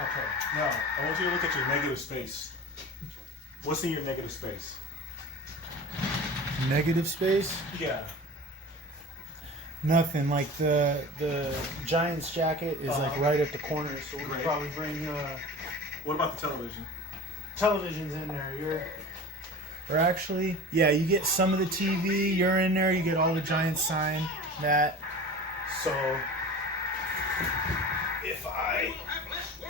Okay. Now, I want you to look at your negative space. What's in your negative space? Negative space? Yeah. Nothing. Like the Giants jacket is like right at the corner, so we could Right. probably bring What about the television? television's in there. Or actually, yeah, you get some of the TV. You're in there. You get all the Giants sign that. So if I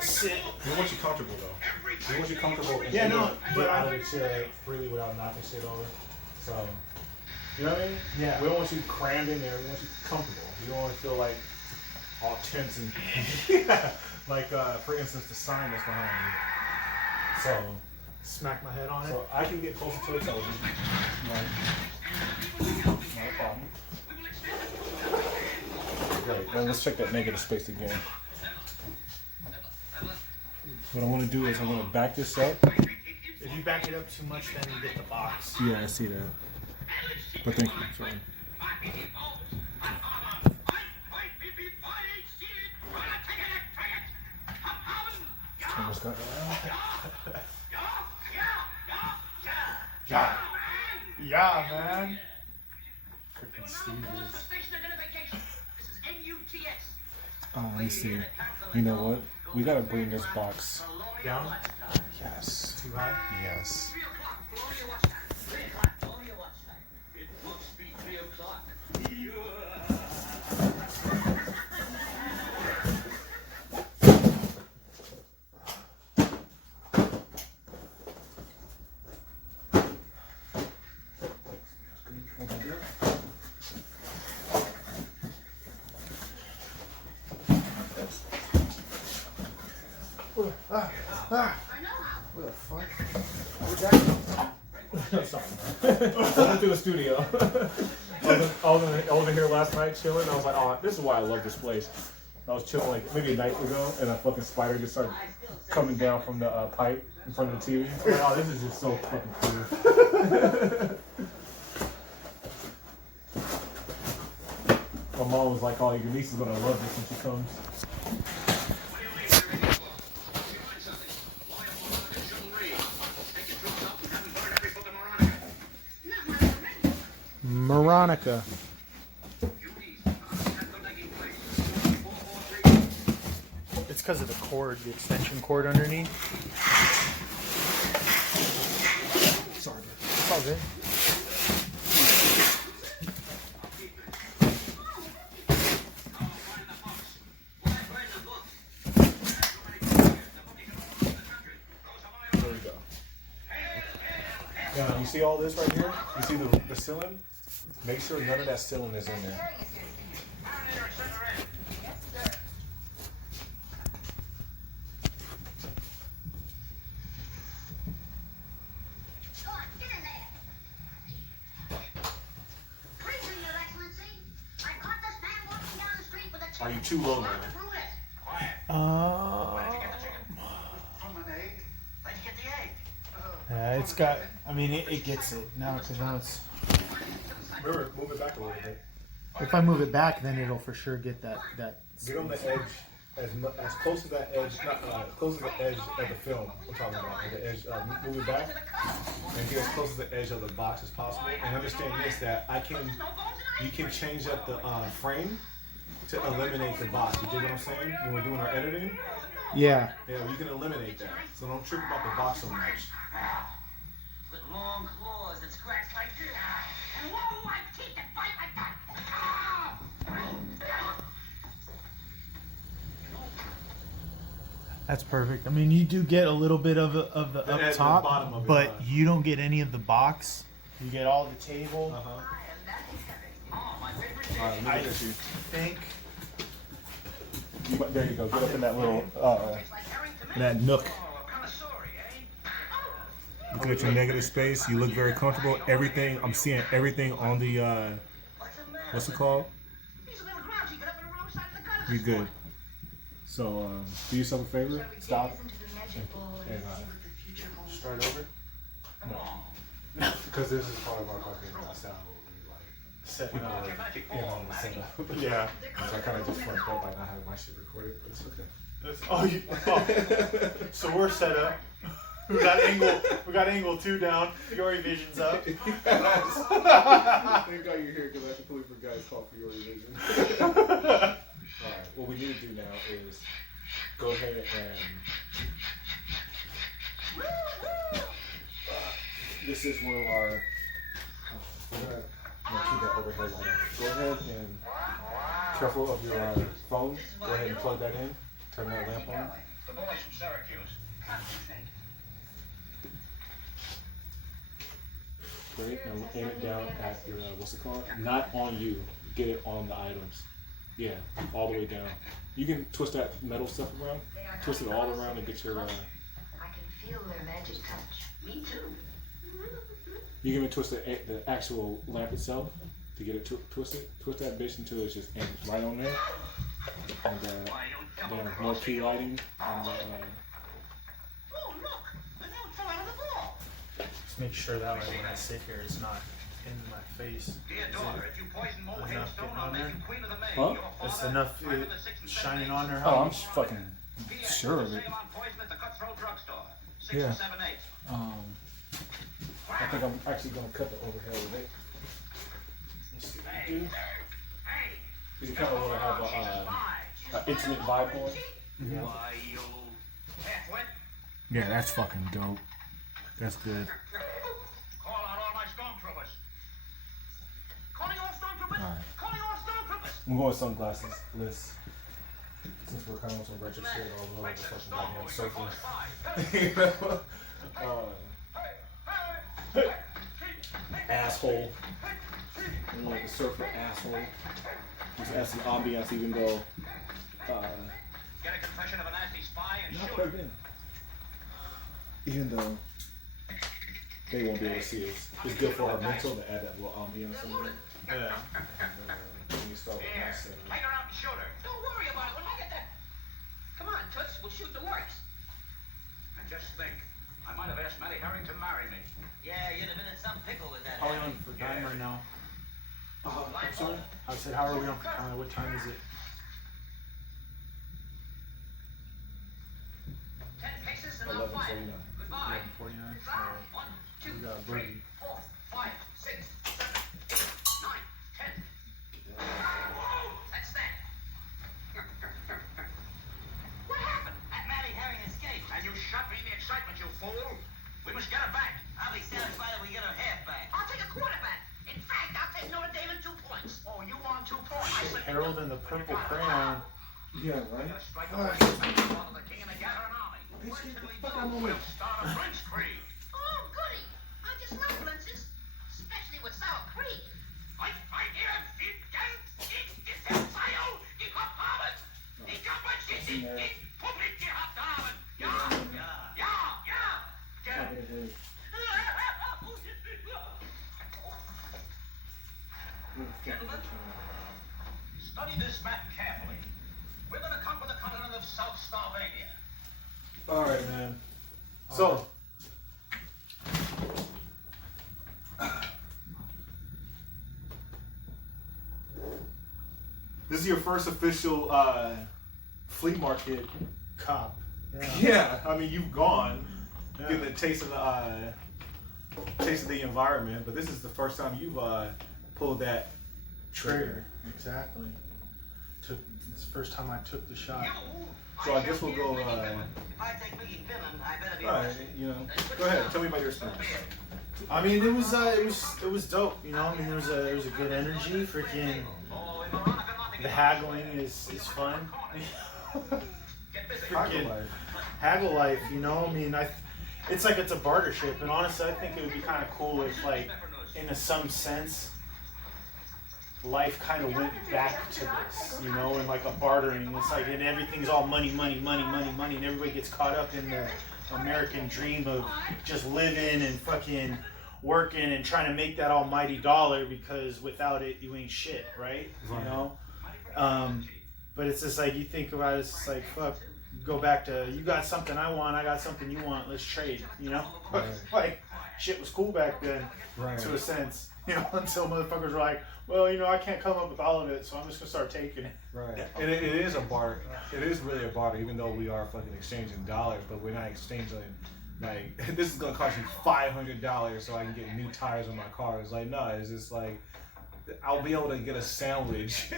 sit, We want you comfortable though. We want you comfortable and Yeah, no, get but out of the chair freely without knocking shit over. So, you know what I mean? Yeah. We don't want you crammed in there. We want you comfortable. You don't want to feel like all tense and like for instance the sign that's behind you. So smack my head on it. so I can get closer to the television. Right. Not a problem. Great. Now let's check that negative space again. What I want to do is I'm going to back this up. If you back it up too much, then you get the box. Yeah, I see that. But thank you. Sorry. Almost got Yeah, man. freaking Stevens. Let me see. You know what? We gotta bring this box. Down? Yes. Too high? Yes. What the fuck? Sorry. I went through the studio. I was over here last night chilling. I was like, oh, this is why I love this place. I was chilling like maybe a night ago, and a fucking spider just started coming down from the pipe in front of the TV. I was like, oh, this is just so fucking cool. My mom was like, oh, your niece is gonna love this when she comes. Veronica. It's because of the cord, the extension cord underneath. Sorry. It's all good. There we go. Now, you see all this right here? You see the ceiling? Make sure none of that ceiling is in there. Are you too low now? Yeah, it's got. I mean, it gets it now because now it's. Remember, move it back a little bit. If I move it back, then it'll for sure get that. Get on the edge, as close to that edge, not close to the edge of the film. I'm talking about like the edge. Move it back and get as close to the edge of the box as possible. And understand this: that you can change up the frame to eliminate the box. You dig what I'm saying? When we're doing our editing, Yeah. yeah, you can eliminate that. So don't trip about the box so much. With long claws that scratch like this, and long white teeth that bite like that. That's perfect. I mean, you do get a little bit of the At up the top, bottom of it, but yeah. you don't get any of the box. You get all the table. Uh-huh. Oh, my favorite dish. All right, I look at you. think. There you go. Get up in that little Tastes like herring to me. that nook. Oh, connoisseur, eh? Looking at your negative space, you look very comfortable. Everything I'm seeing, everything on the What's the matter? what's it called? He's a little grouchy. Get up on the wrong side of the gutter. You're good. So do yourself a favor. Stop and start over. No, because this is part of our fucking style. Setting up in on the setup. Yeah. So I kind of just fucked up by not having my shit recorded, but it's okay. Oh, so we're set up. We got angle 2 down. Fiore Vision's up. Thank God you're here because I completely forgot it's called Fiore Vision. Alright, what we need to do now is go ahead and this is one of our we're gonna keep that overhead light on. Go ahead and careful of your phone. Go ahead and plug that in. Turn that lamp on. The boys from Syracuse. Great. Now aim it down at your what's it called? Not on you. Get it on the items. Yeah, all the way down. You can twist that metal stuff around. Twist it all around and get your. I can feel their magic touch. Me too. You can even twist the actual lamp itself to get it twisted. Twist that bitch until it's just aimed right on there. And then more key lighting. And, Oh, look! The note fell out of the ball. Just make sure that way when I sit here, it's not in my face. Dear daughter, if you poison more enough hailstone, getting I'll on make there? you queen of the May. Huh? Your It's father, enough prime of the 6th and 7th shining on her. oh, How I'm fucking P.S. sure of it. Sale on poison at the Cutthroat Drugstore. 6 Yeah. and 7 8. I think I'm actually gonna cut the overhead with it. Let's see what we do. Hey! You kind of want to have an intimate vibe going. Why, you half-wit? Yeah, that's fucking dope. That's good. Call out all my stormtroopers. Calling all stormtroopers? Alright. Calling all stormtroopers! I'm going with sunglasses, Liz. Since we're kind of on some retro shit, all the fucking goddamn surfing. You know? Asshole. I'm like a surfer asshole. Just add some ambiance, even though. Get a confession of a nasty spy and Not shoot plugged her. in. Even though they won't be able to see us. It's good for our mental to add that little ambiance in there. Yeah. When you start with Here, us, take her out and shoot her. Don't worry about it when I get that. Come on, Toots, we'll shoot the works. And just think, I might have asked Matty Herring to marry me. Yeah, you'd have been in some pickle with that. How are we on for time right now? I'm sorry? I said, how are we on for time? What time is it? 10 paces and I'll fire. 11:49. Goodbye. 11:49. Start. Alright. 1, 2, We got 3, Brady. 4, 5, 6, 7, 8, 9, 10. That's that. What happened? That Matty Herring escaped. And you shot me in the excitement, you fool. We must get her back. I'll be satisfied if we get her half back. I'll take a quarter back. In fact, I'll take Notre Dame in 2 points. Oh, you want 2 points? I said Harold and the Purple Crayon. Yeah, right? we're gonna strike a right of the king and the gathering army. What Bitch, should we fuck do? I'm We'll away. start a blitzkrieg. Oh, goody. I just love blitzes, especially with sour cream. I hear it does. It's a file. Ich hab haben. Ich hab was ich public ich hab haben. Ja, ja, ja, ja. Top of the head. Gentlemen, study this map carefully. We're gonna conquer the continent of South Slovenia. Alright, man. So. This is your first official flea market Cop. Yeah, I mean you've gone, Yeah. getting a taste of the environment, but this is the first time you've pulled that Trigger. Exactly. It's the first time I took the shot. So I guess we'll go. If I take Mickey Finland, I better be Alright, you know, go ahead. Tell me about your experience. I mean, it was dope. You know, I mean, there was a good energy. Freaking the haggling is fun. Freaking haggle life. You know, I mean, it's like it's a bartership, and honestly, I think it would be kind of cool if, like, in some sense, life kind of went back to this, you know, and like a bartering. It's like, and everything's all money, money, money, money, money, and everybody gets caught up in the American dream of just living and fucking working and trying to make that almighty dollar, because without it, you ain't shit, right? You know? But it's just like, you think about it, it's just like, fuck, go back to, you got something I want, I got something you want, let's trade, you know? Like, shit was cool back then, Right. to a sense. Until motherfuckers were like, well, I can't come up with all of it, so I'm just gonna start taking it. Right. And it is a barter. It is really a barter, even though we are fucking exchanging dollars, but we're not exchanging like this is gonna cost you $500 so I can get new tires on my car. It's like no, it's just like I'll be able to get a sandwich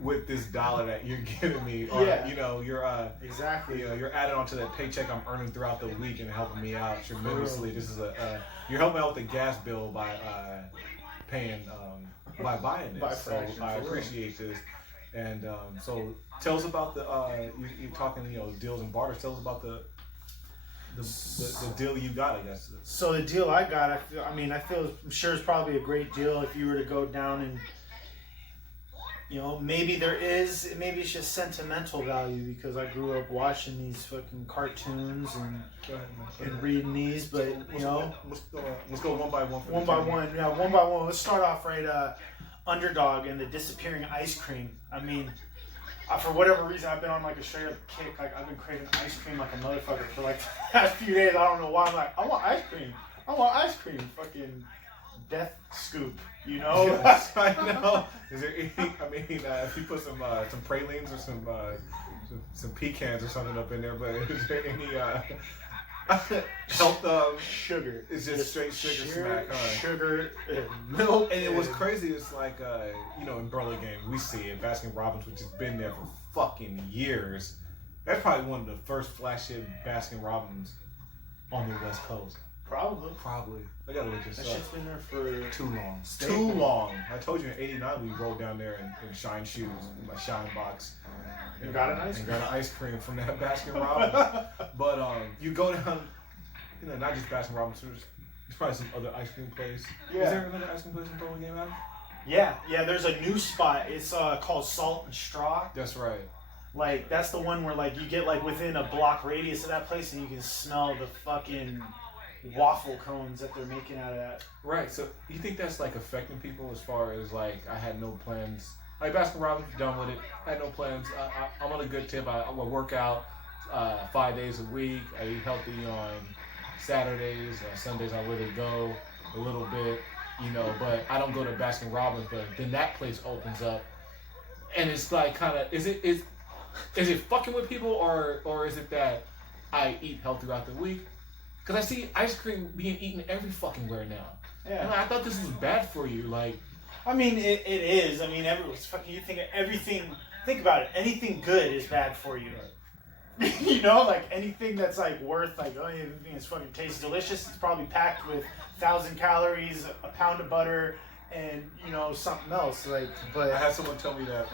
with this dollar that you're giving me, or you're Exactly. you're adding on to that paycheck I'm earning throughout the week and helping me out tremendously. This is you're helping out with the gas bill by paying by buying this. So I appreciate this. And so tell us about the you're talking deals and barters. Tell us about the deal you got, I guess. So the deal I got, I'm sure it's probably a great deal if you were to go down and, maybe it's just sentimental value because I grew up watching these fucking cartoons and reading these, but let's go one by one. One by one. Let's start off right. Underdog and the disappearing ice cream. For whatever reason, I've been on like a straight up kick. Like I've been craving ice cream like a motherfucker for like the past few days. I don't know why. I'm like, I want ice cream. Fucking death scoop. Yes, I know. Is there any? If you put some pralines or some pecans or something up in there, but is there any health sugar? It's just straight sugar smack, huh? Sugar and milk. And it was crazy. It's like in Burlingame we see it. Baskin Robbins, which has been there for fucking years. That's probably one of the first flagship Baskin Robbins on the West Coast. Probably. I gotta look this That up. shit's been there for Too long. Too long. I told you in '89 we rode down there in shine shoes, in my shine box. And got an ice cream from that Baskin Robbins. But you go down, not just Baskin Robbins. There's probably some other ice cream place. Yeah. Is there another ice cream place in Burlingame, Adam? Yeah. There's a new spot. It's called Salt and Straw. That's right. Like that's the one where like you get like within a block radius of that place and you can smell the fucking waffle cones that they're making out of that. Right. So you think that's like affecting people as far as like I had no plans. Like Baskin Robbins, done with it. I had no plans. I'm on a good tip. I work out 5 days a week. I eat healthy on Saturdays. Sundays I really go a little bit, but I don't go to Baskin Robbins. But then that place opens up, and it's like kind of is it fucking with people or is it that I eat healthy throughout the week? Because I see ice cream being eaten every fucking where now. Yeah. And I thought this was bad for you. Like, it is. Everyone's fucking. You think everything. Think about it. Anything good is bad for you. Like anything that's like worth like everything is fucking tastes delicious. It's probably packed with 1,000 calories, a pound of butter, and something else. Like, but I had someone tell me that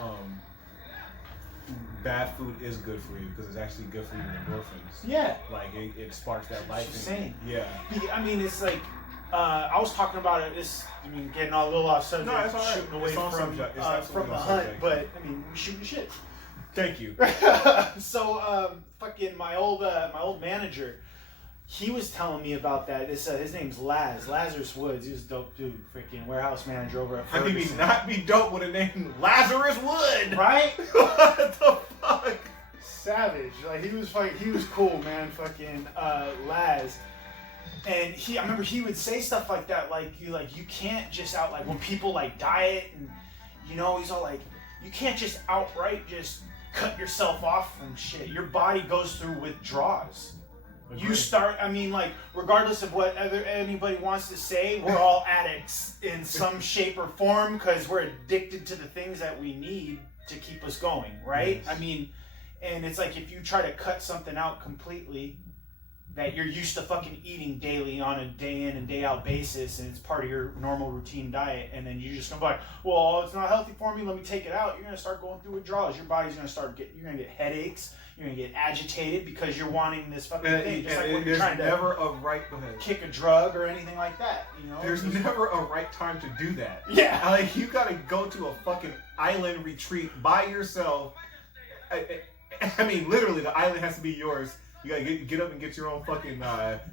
bad food is good for you because it's actually good for your endorphins. Yeah. Like it sparks that life. Insane. Yeah. It's like I was talking about it. Getting a little off subject, No, it's all right. shooting away It's on from subject. It's absolutely from the on hunt. subject. But we shooting shit. Thank you. So fucking my old manager, he was telling me about that. His name's Lazarus Woods. He was a dope dude, freaking warehouse manager over at How can you Ferguson. not be dope with a name Lazarus Wood? Right? What the fuck? Savage. Like he was cool, man. Fucking Laz. And I remember he would say stuff like that, like you can't just like when people like diet and he's all like, you can't just outright just cut yourself off from shit. Your body goes through withdrawals. Agreed. You start, regardless of what anybody wants to say, we're all addicts in some shape or form because we're addicted to the things that we need to keep us going, right? Yes. And it's like if you try to cut something out completely that you're used to fucking eating daily on a day in and day out basis and it's part of your normal routine diet, and then you're just gonna be like, well, it's not healthy for me, let me take it out. You're gonna start going through withdrawals. Your body's gonna you're gonna get headaches, you're gonna get agitated because you're wanting this fucking thing. Just like when you're trying to never a right kick a drug or anything like that, There's never a right time to do that. Yeah. Like you gotta go to a fucking island retreat by yourself. Literally the island has to be yours. You gotta get up and get your own fucking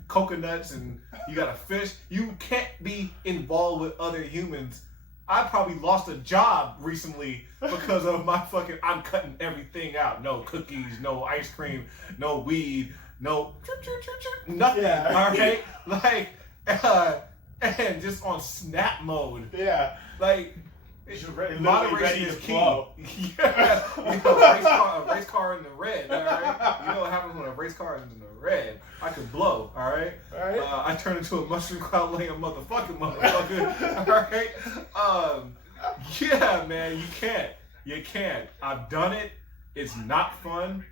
coconuts, and you gotta fish. You can't be involved with other humans. I probably lost a job recently because of my fucking. I'm cutting everything out. No cookies, no ice cream, no weed, no nothing. Yeah. All right, like and just on snap mode. Yeah. Like, moderation ready is to key. blow. Yeah. A race car in the red, all right? You know what happens when a race car is in the red? I could blow, all right? All right. I turn into a mushroom cloud laying motherfucker. All right? Yeah, man, you can't. You can't. I've done it. It's not fun.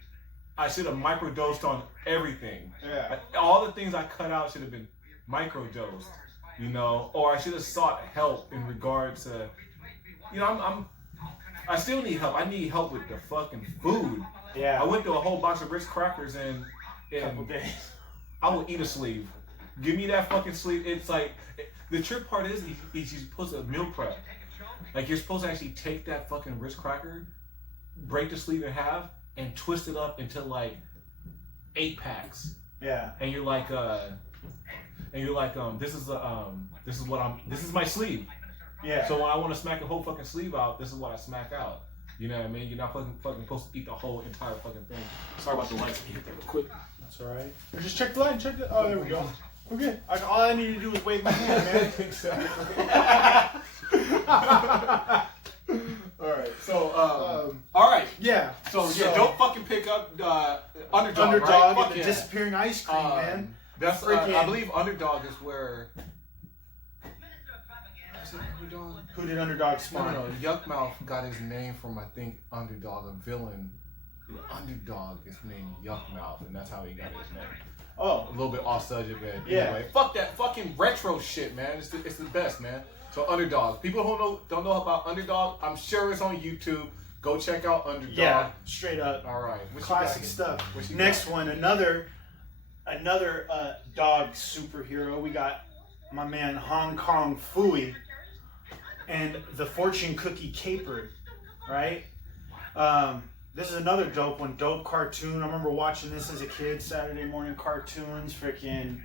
I should have microdosed on everything. Yeah. All the things I cut out should have been microdosed, you know, or I should have sought help in regard to, you know, I still need help. I need help with the fucking food. Yeah. I went through a whole box of Ritz crackers and Couple days. I will eat a sleeve. Give me that fucking sleeve. It's like, the trip part is you're supposed to meal prep. Like, you're supposed to actually take that fucking Ritz cracker, break the sleeve in half, and twist it up into like 8 packs. Yeah. And you're like, this is my sleeve. Yeah. So when I want to smack a whole fucking sleeve out, this is what I smack out. You know what I mean? You're not fucking supposed to eat the whole entire fucking thing. Sorry about the lights. Let me hit that real quick. That's all right. Just check the line. Check the. Oh, there we go. We're good. All I need to do is wave my hand, man. Exactly. All right. So, all right. Yeah. So don't fucking pick up Underdog. Underdog right? and Fuck the yeah. disappearing ice cream, man. That's Freaking- I believe Underdog is where. Is it Underdog? Who did Underdog spawn? No. Yuckmouth got his name from, I think, Underdog, a villain. The Underdog is named Yuckmouth, and that's how he got his name. Oh. A little bit off subject, man. Yeah. Anyway, fuck that fucking retro shit, man. It's the best, man. So Underdog. People who don't know about Underdog, I'm sure it's on YouTube. Go check out Underdog. Yeah. Straight up. All right. What you Classic got? stuff. What you Next got? one, another dog superhero. We got my man Hong Kong Phooey and the Fortune Cookie Caper, right? This is another dope one, dope cartoon. I remember watching this as a kid, Saturday morning cartoons, freaking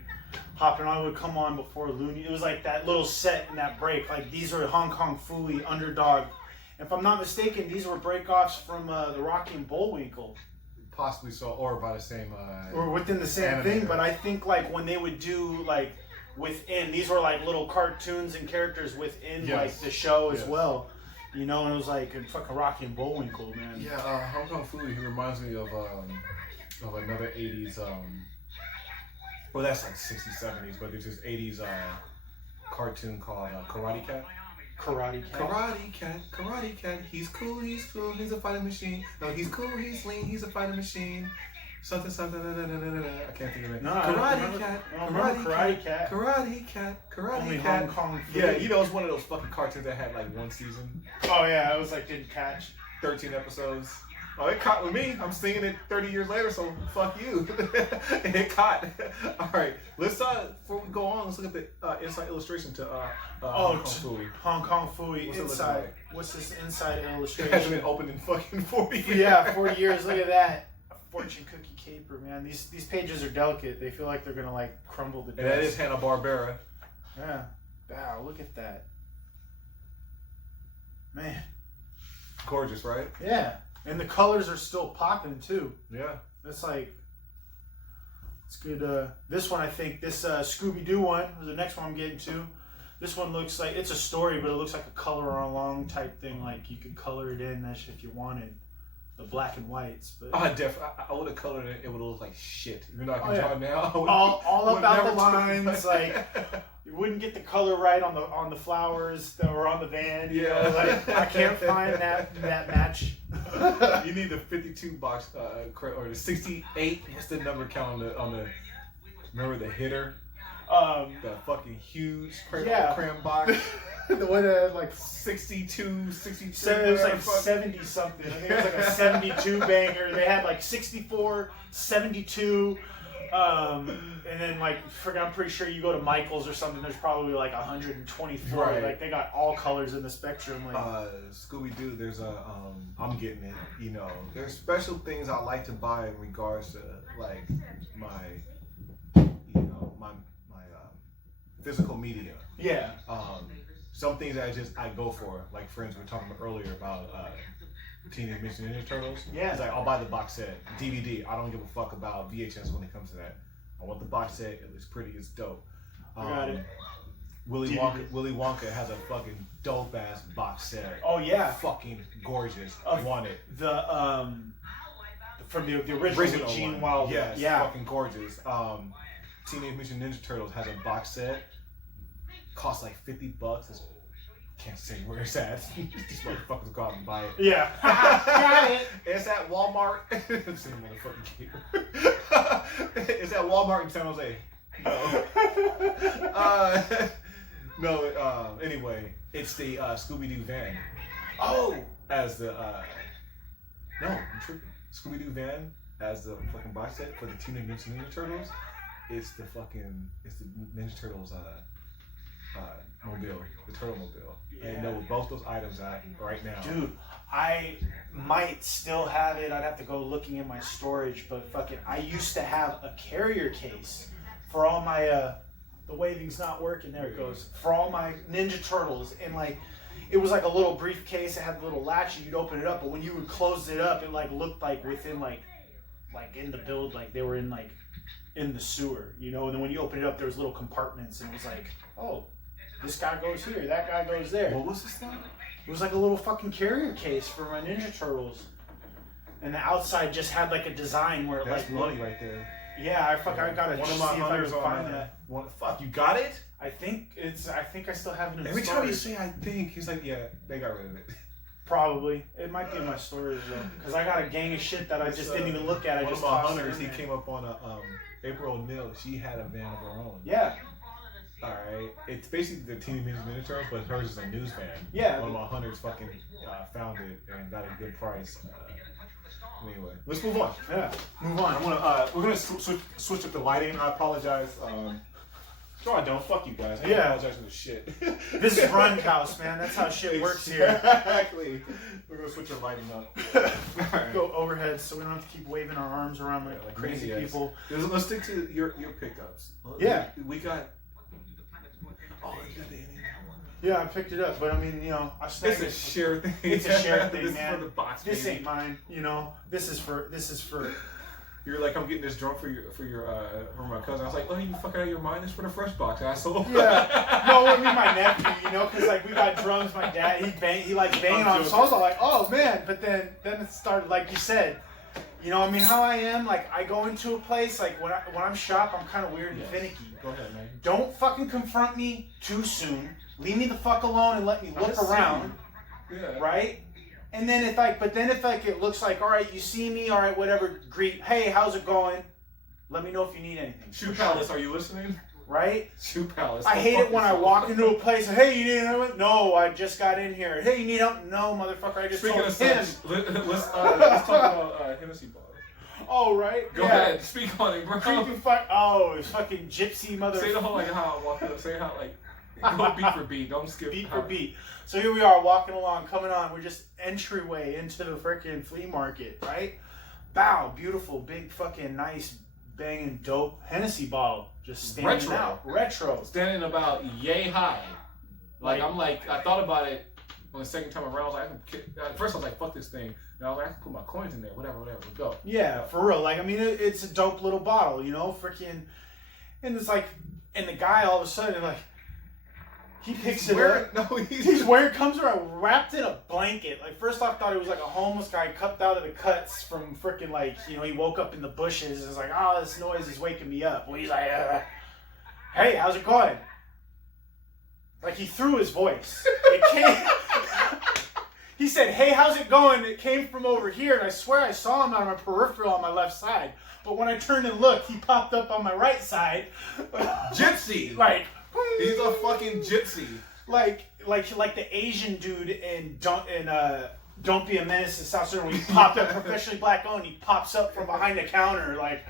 hopping on. It would come on before Looney. It was like that little set in that break. Like, these were Hong Kong Phooey, Underdog. If I'm not mistaken, these were breakoffs from the Rocky and Bullwinkle. Possibly so, or by the same. Or within the same animator. thing, but I think like when they would do like within, these were like little cartoons and characters within Yes. like the show as Yes. well. You know, and it was like in fucking Rocky and Bullwinkle, man. Yeah, Hong Kong Phooey, he reminds me of another 80s, well, that's like 60s, 70s, but there's this 80s cartoon called Karate Cat. Karate Cat. Karate Cat, he's cool, he's a fighting machine. No, he's cool, he's lean, he's a fighting machine. Something, da, da, da, da, da. I can't think of it. No, I don't remember Karate Cat. Karate Only Cat. Hong Kong Phooey. Yeah, you know, it's one of those fucking cartoons that had like one season. Oh yeah, it was like didn't catch. 13 episodes. Oh, it caught with me. I'm singing it 30 years later, so fuck you. It caught. All right, let's before we go on, let's look at the inside illustration to Hong Kong Phooey. Hong Kong Phooey What's it looking inside. like? What's this inside It hasn't illustration? been opened in fucking 40 years. Yeah, 40 years. Look at that. Fortune Cookie Caper, man. These pages are delicate. They feel like they're gonna like crumble to death. And that is Hanna-Barbera. Yeah. Wow, look at that. Man. Gorgeous, right? Yeah. And the colors are still popping too. Yeah. That's like, it's good. This one, I think, this Scooby-Doo one, is the next one I'm getting to. This one looks like, it's a story, but it looks like a color along type thing. Like you could color it in if you wanted. The black and whites. But I would have colored it. It would have looked like shit. Even though I can Oh, yeah. draw now. I would- all would about the never lines, like you wouldn't get the color right on the flowers that were on the van. You know, like I can't find that match. You need the 52 box or the 68. What's the number count on the? Remember the hitter? The fucking huge crayon box. The one that had like 62, 63. so it was like 70 something. I think it was like a 72 banger. They had like 64, 72, and then like I'm pretty sure you go to Michael's or something. There's probably like 124. Right. Like they got all colors in the spectrum. Like Scooby Doo. There's I'm getting it. You know, there's special things I like to buy in regards to like my physical media. yeah, Some things I go for, like friends were talking about earlier about Teenage Mutant Ninja Turtles. Yeah. It's like I'll buy the box set, DVD. I don't give a fuck about VHS when it comes to that. I want the box set. It looks pretty. It's dope. Got it. Willy Wonka has a fucking dope ass box set. Oh yeah, Fucking gorgeous. Want it. The from the original with Gene one. Wilder. Yes, Yeah. fucking gorgeous. Teenage Mutant Ninja Turtles has a box set. Costs like $50. Can't say where it's at. These motherfuckers go out and buy it. Yeah. Got it. It's at Walmart. It's in It's at Walmart in San Jose. No. Anyway, it's the Scooby-Doo van. Oh. As the no, I'm tripping. Scooby-Doo van as the fucking box set for the Teenage Mutant Ninja Turtles. It's the Ninja Turtles mobile, the Turtle mobile. Yeah. And know both those items out right now. Dude, I might still have it. I'd have to go looking in my storage, but fucking, I used to have a carrier case for all my, the waving's not working, there it goes, for all my Ninja Turtles, and like, it was like a little briefcase, it had a little latch, and you'd open it up, but when you would close it up, it like looked like within like in the build, like they were in like, in the sewer, you know, and then when you open it up, there was little compartments, and it was like, oh, this guy goes here, that guy goes there. What was this thing? It was like a little fucking carrier case for my Ninja Turtles. And the outside just had like a design where it That's like money right there. Yeah, I gotta One see of my if I can hunters find on that. Fuck, you got it? I think I still have it in Every storage. time you say I think, he's like, yeah, they got rid of it. Probably. It might be in my storage though. Because I got a gang of shit that I just didn't even look at. I One just of my tossed it hunters, in he there. came up on a April O'Neil. She had a van of her own. Yeah. Alright. It's basically the Teenage Mutant Ninja Turtles, but hers is a news van. Yeah. One of my hunters fucking found it and got a good price. Anyway, let's move on. Yeah. Move on. We're gonna switch up the lighting. I apologize. No, I don't. Fuck you guys. I Yeah. apologize for the shit. This is Run House, man. That's how shit works here. Exactly. We're gonna switch our lighting up. Alright. Go overhead so we don't have to keep waving our arms around like crazy maniacs. people. Let's stick to your pickups. Yeah. We got. Oh, you got the Indian one. Yeah, I picked it up, but I mean, you know, I snagged It's a share thing. It's a shared thing, This man. is for the box. This baby. ain't mine, you know. This is for. You're like, I'm getting this drunk for my cousin. I was like, oh, you fucking out of your mind. It's for the fresh box, asshole. Yeah. No, I mean my nephew, you know, because like we got drums. My dad, he likes banging on. So I was all like, oh man. But then it started, like you said. You know, I mean, how I am. Like I go into a place, like when I'm shop, I'm kind of weird and finicky. Go ahead, man. Don't fucking confront me too soon. Leave me the fuck alone and let me look around. Yeah. Right? And then if it looks like, all right, you see me, all right, whatever, greet, hey, how's it going? Let me know if you need anything. Shoe Palace, are you listening? Right? Shoe Palace. I hate it when I walk into a place and, hey, you need anything? No, I just got in here. Hey, you need help? No, motherfucker, I just Speaking told of him. such, let's talk about Hennessy bottle. Oh, right? Go ahead, speak on it, bro. Creepy fuck. Oh, fucking gypsy mother. Say the whole, like, how I walked up. Say how, like, go beat for beat. Don't skip. Beat for beat. So here we are walking along, coming on. We're just entryway into the freaking flea market, right? Bow, beautiful, big fucking nice, banging, dope Hennessy bottle just standing out. Retro. Standing about yay high. Like, I thought about it on the second time around. I was like, at first I was like, fuck this thing. And I was like, I can put my coins in there, whatever, go. Yeah, for real. Like, I mean, it's a dope little bottle, you know, freaking. And it's like, and the guy all of a sudden, like, he picks it up. No, comes around wrapped in a blanket. Like, first off, thought it was like a homeless guy cupped out of the cuts from freaking, like, you know, he woke up in the bushes and was like, oh, this noise is waking me up. Well, he's like, hey, how's it going? Like, he threw his voice. It came. He said, hey, how's it going? It came from over here, and I swear I saw him on my peripheral on my left side. But when I turned and looked, he popped up on my right side. Gypsy. Like, he's a fucking gypsy. Like the Asian dude in Don't Be a Menace to South Sudan when he popped up, professionally black owned, he pops up from behind the counter, like,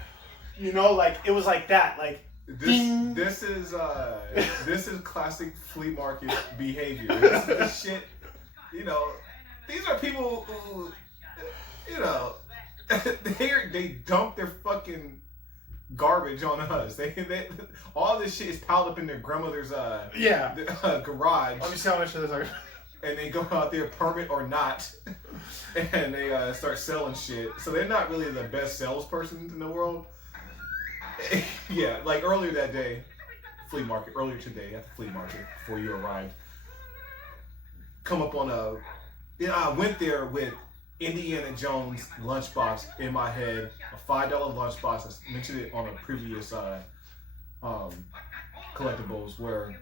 you know, like it was like that, like. This is classic flea market behavior. This shit, you know. These are people who, you know, they dump their fucking garbage on us. They all this shit is piled up in their grandmother's garage. Let me see how much of this I. And they go out there, permit or not, and they start selling shit. So they're not really the best salespersons in the world. Yeah, like earlier that day, flea market earlier today at the flea market before you arrived. Come up on I went there with Indiana Jones lunchbox in my head, a $5 lunchbox. I mentioned it on a previous collectibles where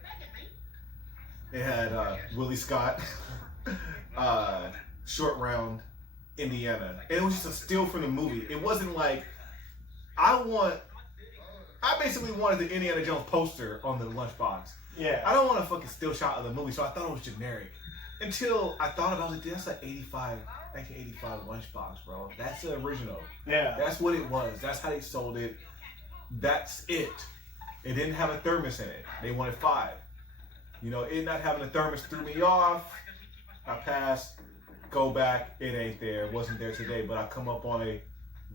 it had Willie Scott, Short Round, Indiana. And it was just a steal from the movie. It wasn't like, I basically wanted the Indiana Jones poster on the lunchbox. Yeah. I don't want a fucking still shot of the movie, so I thought it was generic. Until I thought about it, that's an 1985 lunchbox, bro. That's the original. Yeah. That's what it was. That's how they sold it. That's it. It didn't have a thermos in it. They wanted 5. You know, it not having a thermos threw me off. I passed, go back, it ain't there. It wasn't there today, but I come up on a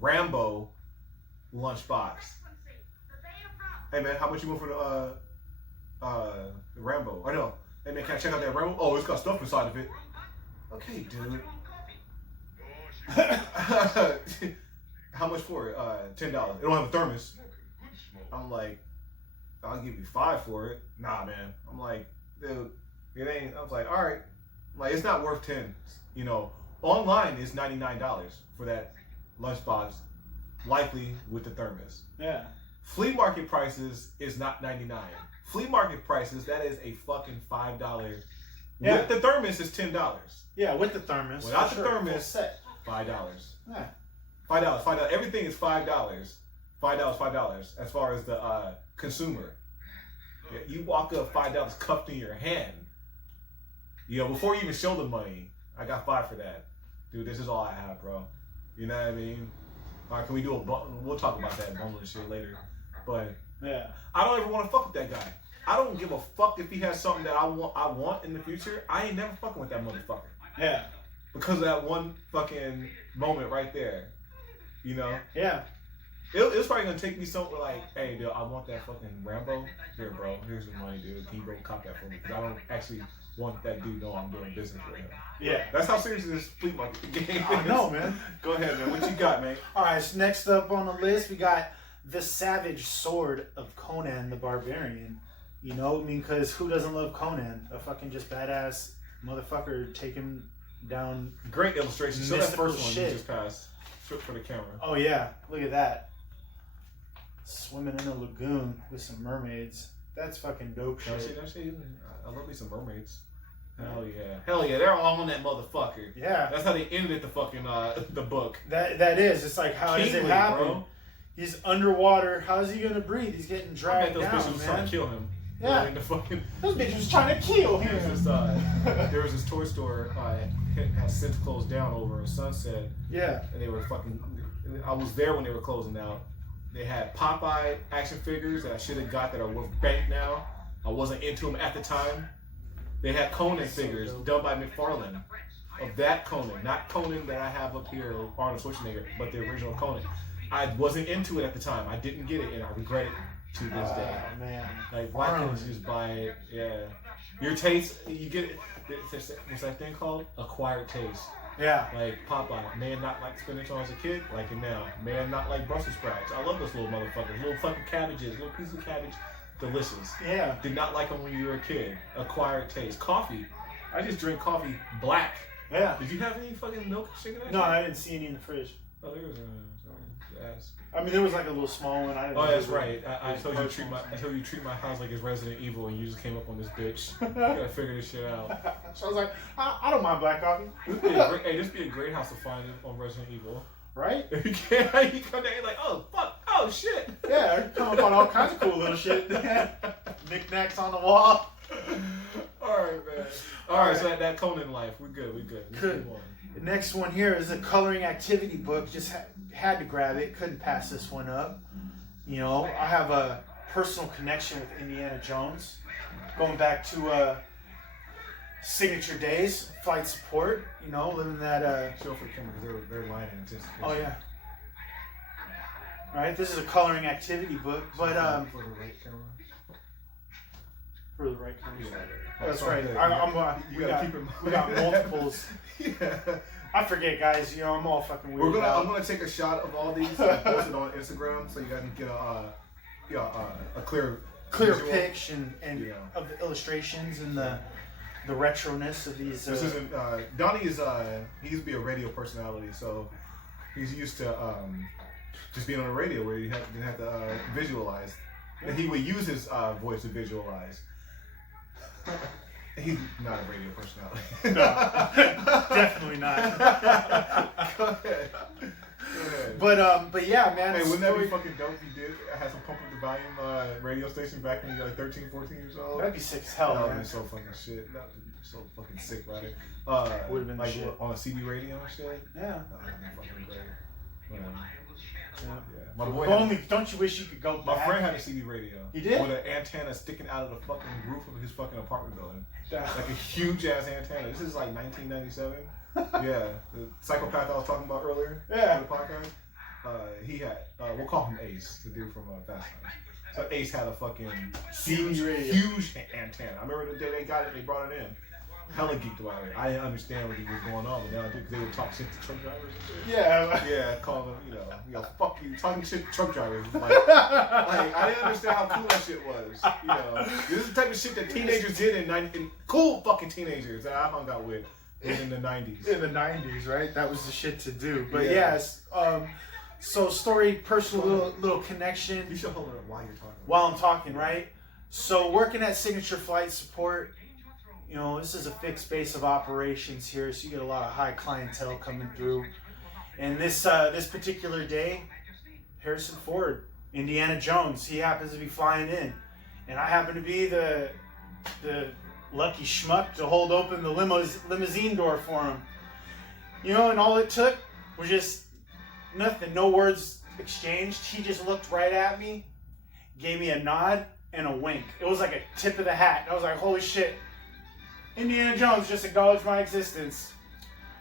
Rambo lunchbox. Hey man, how much you want for the Rambo? I know. Hey man, can I check out that Rambo? Oh, it's got stuff inside of it. Okay, dude. How much for it? $10. It don't have a thermos. I'm like, I'll give you 5 for it. Nah, man. I'm like, dude, it ain't. I was like, all right. I'm like, it's not worth 10. You know, online is $99 for that lunchbox, likely with the thermos. Yeah. Flea market prices is not $99. Flea market prices, that is a fucking $5. Yeah. With the thermos is $10. Yeah, with the thermos. Without for the sure. thermos, Full set. $5. Yeah. $5. Everything is $5. $5. As far as the consumer, yeah, you walk up $5 cupped in your hand. You know, before you even show the money, I got 5 for that, dude. This is all I have, bro. You know what I mean? All right, can we do a we'll talk about that bundle and shit later. But Yeah. I don't ever want to fuck with that guy. I don't give a fuck if he has something that I want in the future. I ain't never fucking with that motherfucker. Yeah. Because of that one fucking moment right there. You know? Yeah. It's probably gonna take me somewhere like, hey, dude, I want that fucking Rambo. Here, bro. Here's the money, dude. Can you go cop that for me? Because I don't actually want that dude to know I'm doing business with him. Yeah. That's how serious this flea market game is. I know, man. Go ahead, man. What you got, man? All right, so next up on the list, we got the Savage Sword of Conan the Barbarian. You know, I mean, because who doesn't love Conan? A fucking just badass motherfucker taking down. Great illustration. So that Mystical first one shit. you just passed. Strip for the camera. Oh, yeah. Look at that. Swimming in a lagoon with some mermaids. That's fucking dope shit. I love me some mermaids. Hell yeah. Hell yeah. They're all on that motherfucker. Yeah. That's how they ended the fucking the book. That is. It's like, how does it Kingly, happen? bro. He's underwater. How's he gonna breathe? He's getting I bet dragged those down, bitches was trying man. to kill him. Yeah. Right in the fucking... Those bitches was trying to kill him. There was this toy store had since closed down over in Sunset, Yeah. and they were fucking. I was there when they were closing out. They had Popeye action figures that I should have got that are worth bank now. I wasn't into them at the time. They had Conan figures done by McFarlane. Of that Conan, not Conan that I have up here, Arnold Schwarzenegger, but the original Conan. I wasn't into it at the time. I didn't get it, and I regret it to this day. Oh, man. Like, why can't you just buy it? Yeah. Your taste, you get it. What's that thing called? Acquired taste. Yeah. Like Popeye, may not like spinach when I was a kid, like it now. May I not like Brussels sprouts. I love those little motherfuckers. Little fucking cabbages, little piece of cabbage. Delicious. Yeah. Did not like them when you were a kid. Acquired taste. Coffee. I just drink coffee black. Yeah. Did you have any fucking milk shaking that? No, I didn't see any in the fridge. Oh, there was ass. I mean, there was like a little small one. I didn't Oh, that's know. right. I told you to treat my house like it's Resident Evil, and you just came up on this bitch. You gotta figure this shit out. So I was like, I don't mind black coffee. This be a great house to find it on Resident Evil. Right? If you can't, you come down, you're like, oh fuck, oh shit. Yeah, I come up on all kinds of cool little shit. Knickknacks on the wall. All right, man. All right, so that Conan life, we're good. Let's move on. The next one here is a coloring activity book. Just had to grab it. Couldn't pass this one up. You know, I have a personal connection with Indiana Jones, going back to signature days, flight support. You know, living that. Show for the camera because they're lying in anticipation. Oh yeah. All right, this is a coloring activity book, but For the right camera. for the right kind of Yeah. Oh, that's Oh, right. yeah. We got multiples. Yeah. I forget, guys. You know, I'm all fucking weird. I'm gonna take a shot of all these and post it on Instagram so you guys can get a clear clear visual. picture and Yeah. of the illustrations and the retroness of these. This isn't Donnie is he used to be a radio personality, so he's used to just being on the radio where you didn't have to visualize. And he would use his voice to visualize. He's not a radio personality. No, definitely not. Go ahead. But yeah, man. Hey, the wouldn't that be story- fucking dope if you did have some Pump Up the Volume radio station back when you were like 13, 14 years old? That'd be sick as hell, That would man. have been so fucking shit. That would be so fucking sick, right? Would've been like shit. on a CB radio and shit. Yeah. That would have been fucking great. Yeah. Yeah. My boy. Only, don't you wish you could go My back? friend had a CB radio. He did? With an antenna sticking out of the fucking roof of his fucking apartment building. Damn. Like a huge ass antenna. This is like 1997. Yeah. The psychopath I was talking about earlier. Yeah. On the podcast. He had, we'll call him Ace, the dude from Fast Times. So Ace had a fucking CB radio. huge antenna. I remember the day they got it, they brought it in. Hella geeked about it. I didn't understand what was going on, but now I do because they would talk shit to truck drivers and shit. Yeah. Yeah, call them, fuck you, talking shit to truck drivers. Like I didn't understand how cool that shit was. This is the type of shit that teenagers did in cool fucking teenagers that I hung out with in the 90s. In the 90s, right? That was the shit to do. But Yeah. yes, so story, personal little connection. You should hold it up while you're talking. While I'm talking, right? So working at Signature Flight Support, this is a fixed base of operations here, so you get a lot of high clientele coming through. And this particular day, Harrison Ford, Indiana Jones, he happens to be flying in, and I happen to be the lucky schmuck to hold open the limousine door for him. And all it took was just nothing, no words exchanged. He just looked right at me, gave me a nod and a wink. It was like a tip of the hat. I was like, holy shit. Indiana Jones just acknowledged my existence.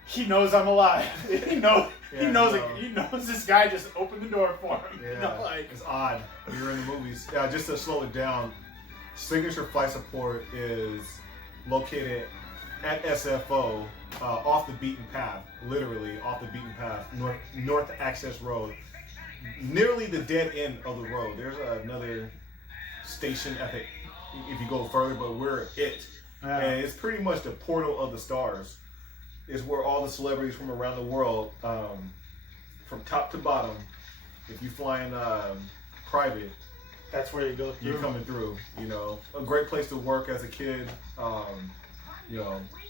He knows I'm alive. He knows this guy just opened the door for him. Yeah, it's odd. You're in the movies. Yeah, just to slow it down, Signature Flight Support is located at SFO, off the beaten path, literally off the beaten path, North Access Road, nearly the dead end of the road. There's another station at if you go further, but we're it. Yeah. And it's pretty much the portal of the stars. It's where all the celebrities from around the world, from top to bottom, if you fly in private, That's where you go through. you're coming through. A great place to work as a kid. When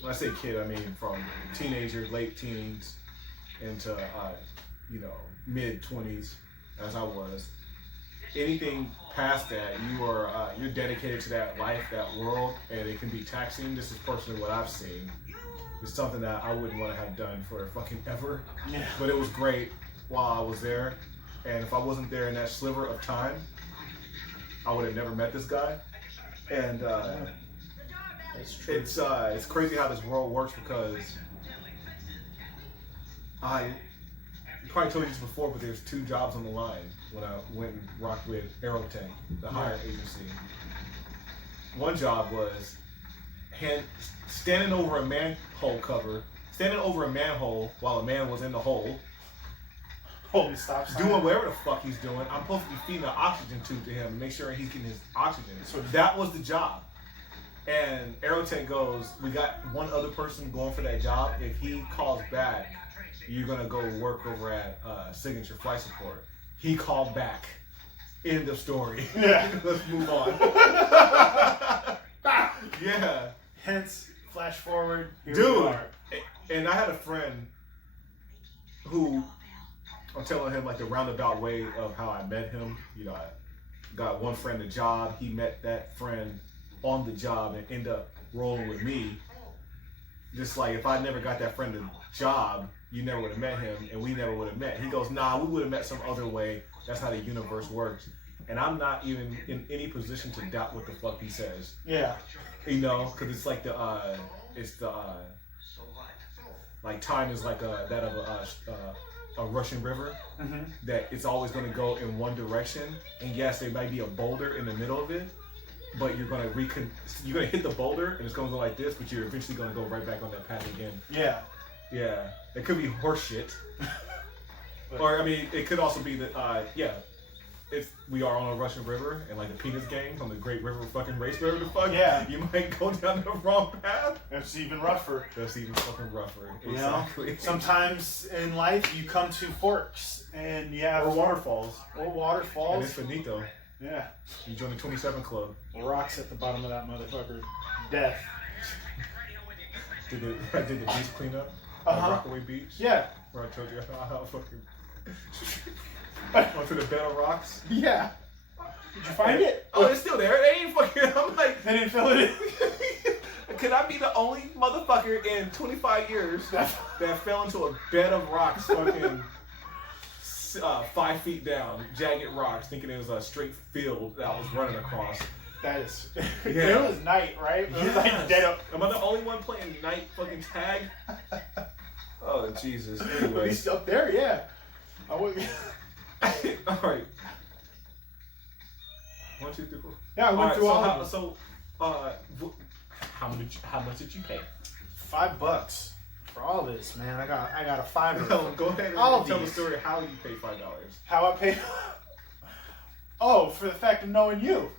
I say kid, I mean from teenagers, late teens, into mid 20s, as I was. Anything past that, you're dedicated to that life, that world, and it can be taxing. This is personally what I've seen. It's something that I wouldn't want to have done for fucking ever. Yeah. But it was great while I was there, and if I wasn't there in that sliver of time, I would have never met this guy. And That's true. it's crazy how this world works because I probably told you this before, but there's two jobs on the line when I went and rocked with Aerotech, the hire agency. One job was standing over a manhole while a man was in the hole, Holy stop sign. doing whatever the fuck he's doing. I'm supposed to be feeding an oxygen tube to him and make sure he's getting his oxygen. So that was the job. And Aerotech goes, we got one other person going for that job. If he calls back, you're gonna go work over at Signature Flight Support. He called back. End of story. Yeah. Let's move on. Yeah. Hence, flash forward. Here we Dude. are. And I had a friend who, I'm telling him like the roundabout way of how I met him. I got one friend a job. He met that friend on the job and ended up rolling with me. Just like if I never got that friend a job, you never would have met him and we never would have met. He goes, nah, we would have met some other way. That's how the universe works. And I'm not even in any position to doubt what the fuck he says. Yeah. Because it's like like time is like that of a rushing river, that it's always going to go in one direction. And yes, there might be a boulder in the middle of it, but you're going to hit the boulder and it's going to go like this, but you're eventually going to go right back on that path again. Yeah. Yeah, it could be horse shit. Or I mean, it could also be that we are on a Russian river and like the penis gangs on the Great River fucking race, whatever the fuck. Yeah. You might go down the wrong path. That's even rougher. That's even fucking rougher. You Exactly. know, sometimes in life you come to forks and you have Or waterfalls. or And waterfalls. it's finito. Yeah, You join the 27 Club. rocks at the bottom of that motherfucker. Death. Did the beach cleanup? Uh-huh. Rockaway Beach? Yeah, Where I told you how fucking onto the bed of rocks. yeah. Did you find it? Oh, it's still there. They ain't fucking. I'm like, They didn't fill it in. could I be the only motherfucker in 25 years that fell into a bed of rocks, fucking 5 feet down, jagged rocks, thinking it was a straight field that I was running across? That is. Yeah. It was night, right? It was like dead up. Am I the only one playing night fucking tag? Oh Jesus. At Anyway. least up there, yeah. I would. All right. 1, 2, 3, 4. Yeah, I went through all of them. So, how much did you pay? $5 for all this, man. I got a $5. Go ahead and All of tell the these. story how you paid $5. How I paid? Oh, for the fact of knowing you.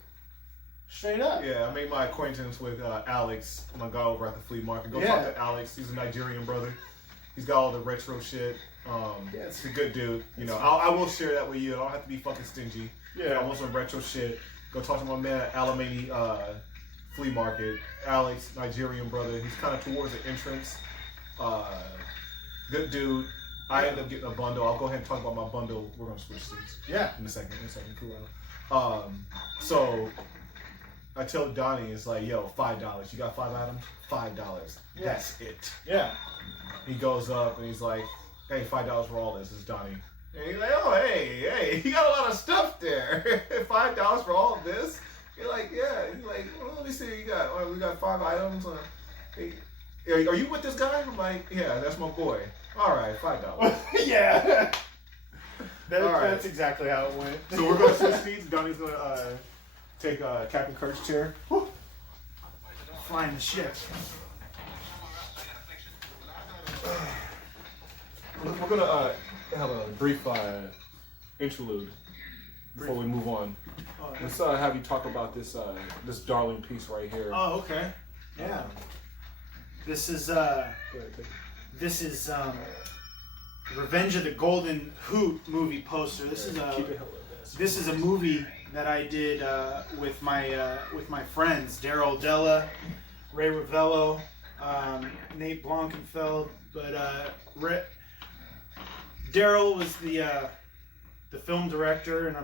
Straight up. Yeah, I made my acquaintance with Alex, my guy over at the flea market. Go Yeah. talk to Alex. He's a Nigerian brother. He's got all the retro shit. Yes. He's a good dude. You know, I will share that with you. I don't have to be fucking stingy. Yeah. I want some retro shit. Go talk to my man at Alamany Flea Market. Alex, Nigerian brother. He's kind of towards the entrance. Good dude. I ended up getting a bundle. I'll go ahead and talk about my bundle. We're gonna switch seats Yeah. in a second. Cool. So I tell Donnie, it's like, yo, $5. You got 5 items? $5. Yeah. That's it. Yeah. He goes up and he's like, hey, $5 for all this. It's Donnie. And he's like, oh, hey, you got a lot of stuff there. $5 for all of this? You're like, yeah. He's like, well, let me see what you got. Oh, we got 5 items. Hey, are you with this guy? I'm like, yeah, that's my boy. All right, $5. Yeah. All right. That's exactly how it went. So we're going to switch seats. Donnie's going to take Captain Kirk's chair. Flying the ship. We're going to have a brief interlude before we move on. Oh, yeah. Let's have you talk about this this darling piece right here. Oh, okay. Yeah. This is Revenge of the Golden Hoot movie poster. This is a movie that I did with my friends Daryl Della, Ray Ravello, Nate Blankenfeld. But Daryl was the film director, and I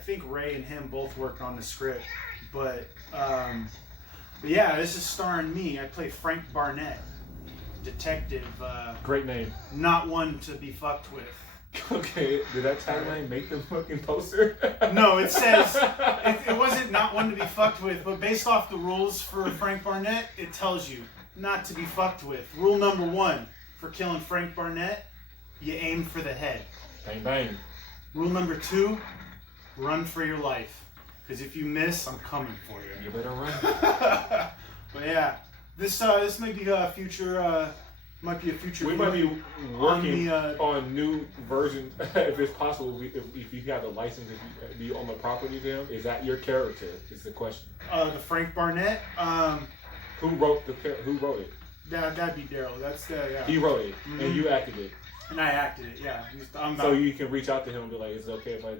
think Ray and him both worked on the script. But yeah, this is starring me. I play Frank Barnett, detective. Great name. Not one to be fucked with. Okay, did that tagline make the fucking poster? No, it says it wasn't not one to be fucked with, but based off the rules for Frank Barnett, it tells you not to be fucked with. Rule number 1 for killing Frank Barnett, you aim for the head. Bang bang. Rule number 2, run for your life, because if you miss, I'm coming for you. You better run. But yeah, this may be a future. Might be a future. We might be working on on new versions, if it's possible. If you have the license, if you own the property, then is that your character? Is the question. The Frank Barnett. Who wrote it? That'd be Daryl. That's yeah. He wrote it, and you acted it. And I acted it. Yeah. So you can reach out to him and be like, "Is it okay if I?"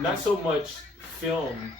Not so much film